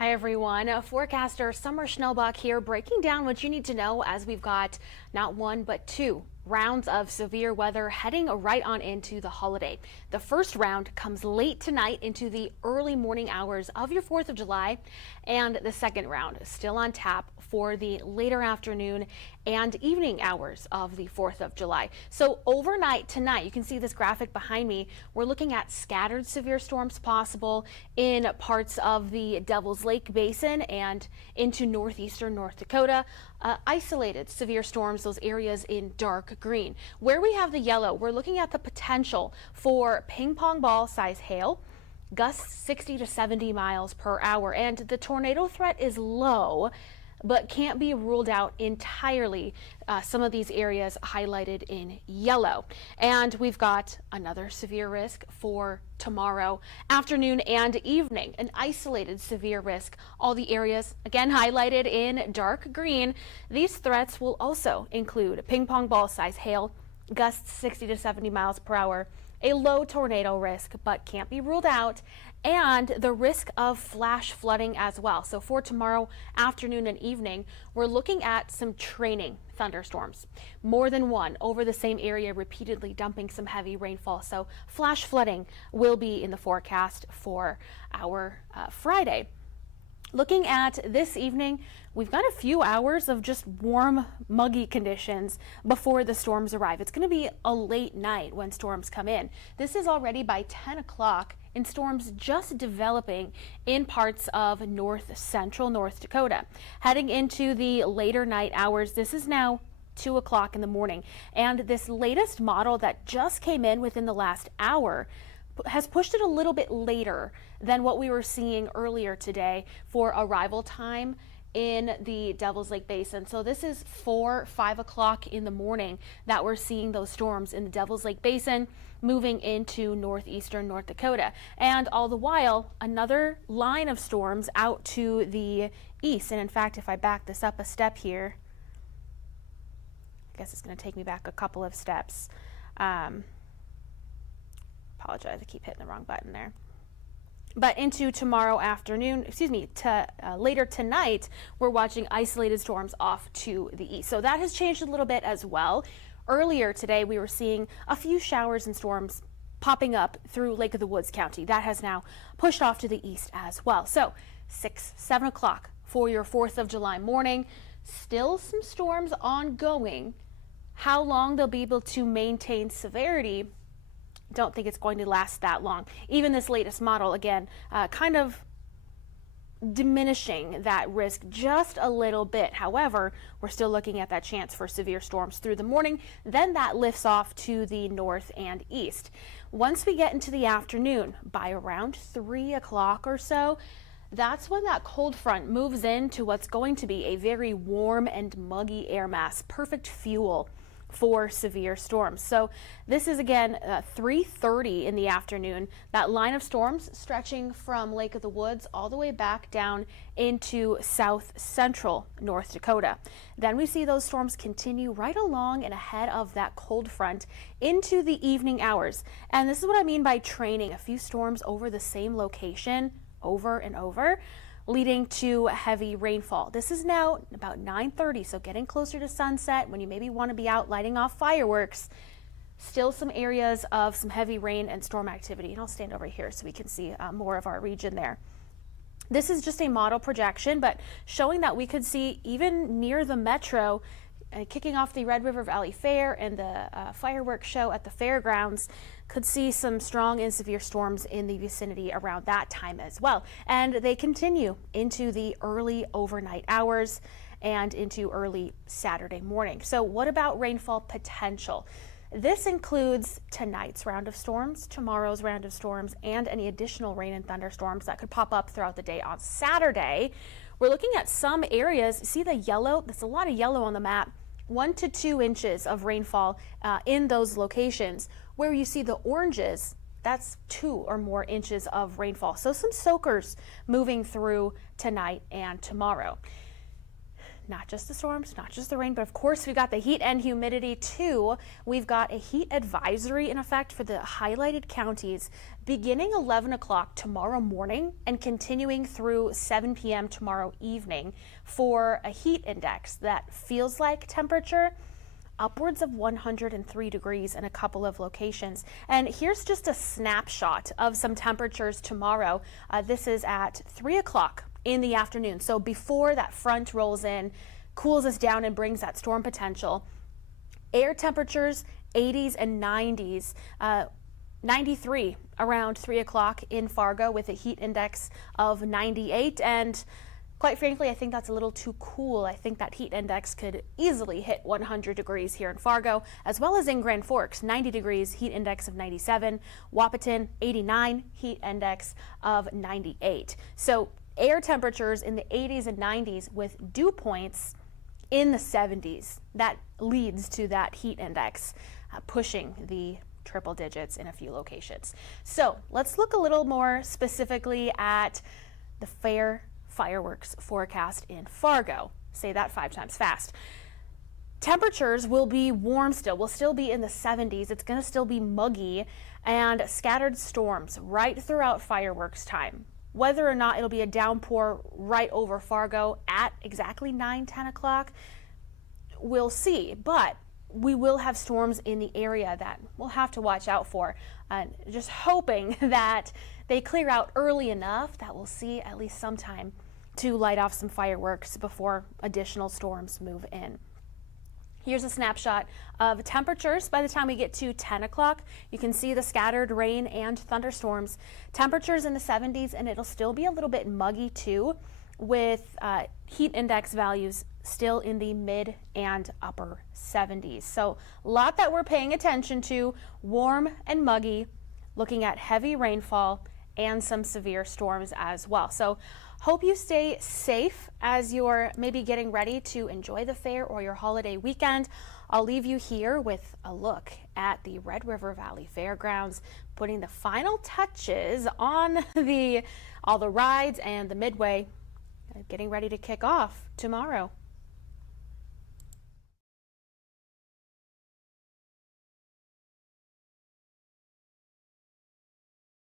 Hi everyone, Forecaster Summer Schnellbach here, breaking down what you need to know as we've got not one but two rounds of severe weather heading right on into the holiday. The first round comes late tonight into the early morning hours of your 4th of July, and the second round is still on tap for the later afternoon and evening hours of the 4th of July. So overnight tonight, you can see this graphic behind me, we're looking at scattered severe storms possible in parts of the Devil's Lake Basin and into northeastern North Dakota. Isolated severe storms, those areas in dark green. Where we have the yellow, we're looking at the potential for ping pong ball size hail, gusts 60 to 70 miles per hour, and the tornado threat is low, but can't be ruled out entirely. Some of these areas highlighted in yellow. And we've got another severe risk for tomorrow afternoon and evening, an isolated severe risk. All the areas, again, highlighted in dark green. These threats will also include ping pong ball size hail, gusts 60 to 70 miles per hour, a low tornado risk, but can't be ruled out, and the risk of flash flooding as well. So for tomorrow afternoon and evening, we're looking at some training thunderstorms, more than one over the same area, repeatedly dumping some heavy rainfall. So flash flooding will be in the forecast for our Friday. Looking at this evening, we've got a few hours of just warm, muggy conditions before the storms arrive. It's going to be a late night when storms come in. This is already by 10 o'clock and storms just developing in parts of north central North Dakota. Heading into the later night hours, this is now 2 o'clock in the morning. And this latest model that just came in within the last hour has pushed it a little bit later than what we were seeing earlier today for arrival time in the Devil's Lake Basin. So this is 5 o'clock in the morning that we're seeing those storms in the Devil's Lake Basin moving into northeastern North Dakota. And all the while, another line of storms out to the east. And in fact, if I back this up a step here, I guess it's going to take me back a couple of steps. Apologize, I keep hitting the wrong button there. But into tomorrow afternoon, later tonight, we're watching isolated storms off to the east. So that has changed a little bit as well. Earlier today, we were seeing a few showers and storms popping up through Lake of the Woods County. That has now pushed off to the east as well. So 7 o'clock for your 4th of July morning. Still some storms ongoing. How long they'll be able to maintain severity, don't think it's going to last that long. Even this latest model, again, kind of diminishing that risk just a little bit. However, we're still looking at that chance for severe storms through the morning. Then that lifts off to the north and east. Once we get into the afternoon, by around 3 o'clock or so, that's when that cold front moves into what's going to be a very warm and muggy air mass, perfect fuel for severe storms. So this is again 3:30 in the afternoon. That line of storms stretching from Lake of the Woods all the way back down into south central North Dakota. Then we see those storms continue right along and ahead of that cold front into the evening hours. And this is what I mean by training a few storms over the same location over and over, leading to heavy rainfall. This is now about 9:30, so getting closer to sunset when you maybe want to be out lighting off fireworks. Still some areas of some heavy rain and storm activity. And I'll stand over here so we can see more of our region there. This is just a model projection, but showing that we could see even near the metro, kicking off the Red River Valley Fair and the fireworks show at the fairgrounds, could see some strong and severe storms in the vicinity around that time as well. And they continue into the early overnight hours and into early Saturday morning. So what about rainfall potential? This includes tonight's round of storms, tomorrow's round of storms, and any additional rain and thunderstorms that could pop up throughout the day on Saturday. We're looking at some areas. See the yellow? There's a lot of yellow on the map. 1 to 2 inches of rainfall in those locations. Where you see the oranges, that's 2 or more inches of rainfall. So some soakers moving through tonight and tomorrow. not just the storms, not just the rain, but of course we've got the heat and humidity too. We've got a heat advisory in effect for the highlighted counties beginning 11 o'clock tomorrow morning and continuing through 7 p.m. tomorrow evening for a heat index that feels like temperature upwards of 103 degrees in a couple of locations. And here's just a snapshot of some temperatures tomorrow. This is at 3 o'clock in the afternoon. So before that front rolls in, cools us down and brings that storm potential. Air temperatures 80s and 90s. 93 around 3 o'clock in Fargo with a heat index of 98. And quite frankly, I think that's a little too cool. I think that heat index could easily hit 100 degrees here in Fargo, as well as in Grand Forks, 90 degrees, heat index of 97. Wahpeton, 89, heat index of 98. So air temperatures in the 80s and 90s with dew points in the 70s. That leads to that heat index pushing the triple digits in a few locations. So let's look a little more specifically at the fireworks forecast in Fargo. Say that 5 times fast. Temperatures will be warm still. We'll still be in the 70s. It's going to still be muggy and scattered storms right throughout fireworks time. Whether or not it'll be a downpour right over Fargo at exactly 9-10 o'clock, we'll see. But we will have storms in the area that we'll have to watch out for. Just hoping that they clear out early enough that we'll see at least some time to light off some fireworks before additional storms move in. Here's a snapshot of temperatures by the time we get to 10 o'clock. You can see the scattered rain and thunderstorms. Temperatures in the 70s, and it'll still be a little bit muggy too, with heat index values still in the mid and upper 70s. So a lot that we're paying attention to, warm and muggy, looking at heavy rainfall and some severe storms as well. So hope you stay safe as you're maybe getting ready to enjoy the fair or your holiday weekend. I'll leave you here with a look at the Red River Valley Fairgrounds, putting the final touches on all the rides and the midway, getting ready to kick off tomorrow.